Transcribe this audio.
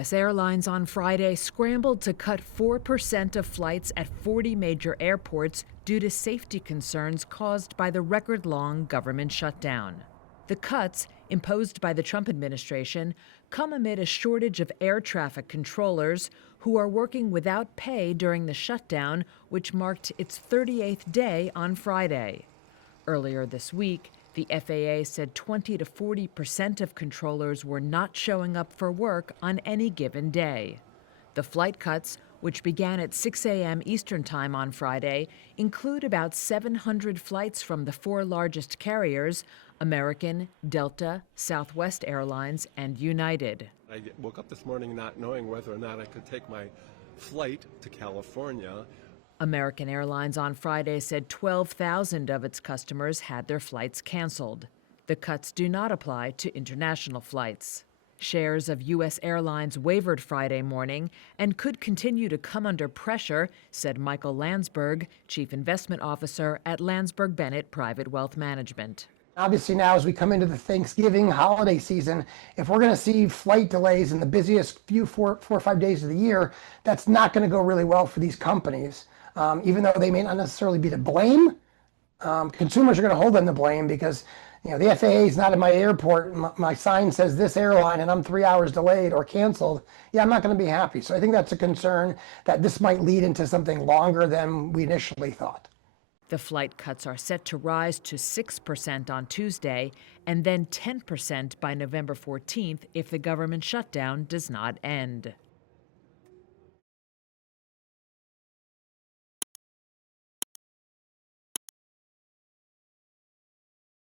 U.S. Airlines on Friday scrambled to cut 4% of flights at 40 major airports due to safety concerns caused by the record-long government shutdown. The cuts, imposed by the Trump administration, come amid a shortage of air traffic controllers who are working without pay during the shutdown, which marked its 38th day on Friday. Earlier this week, the FAA said 20 to 40% of controllers were not showing up for work on any given day. The flight cuts, which began at 6 a.m. Eastern Time on Friday, include about 700 flights from the four largest carriers: American, Delta, Southwest Airlines, and United. I woke up this morning not knowing whether or not I could take my flight to California. American Airlines on Friday said 12,000 of its customers had their flights canceled. The cuts do not apply to international flights. Shares of U.S. Airlines wavered Friday morning and could continue to come under pressure, said Michael Landsberg, Chief Investment Officer at Landsberg Bennett Private Wealth Management. Obviously now, as we come into the Thanksgiving holiday season, if we're going to see flight delays in the busiest four or 5 days of the year, that's not going to go really well for these companies. Even though they may not necessarily be to blame, consumers are going to hold them to blame because, the FAA is not in my airport. My sign says this airline and I'm 3 hours delayed or canceled. Yeah, I'm not going to be happy. So I think that's a concern that this might lead into something longer than we initially thought. The flight cuts are set to rise to 6% on Tuesday and then 10% by November 14th if the government shutdown does not end.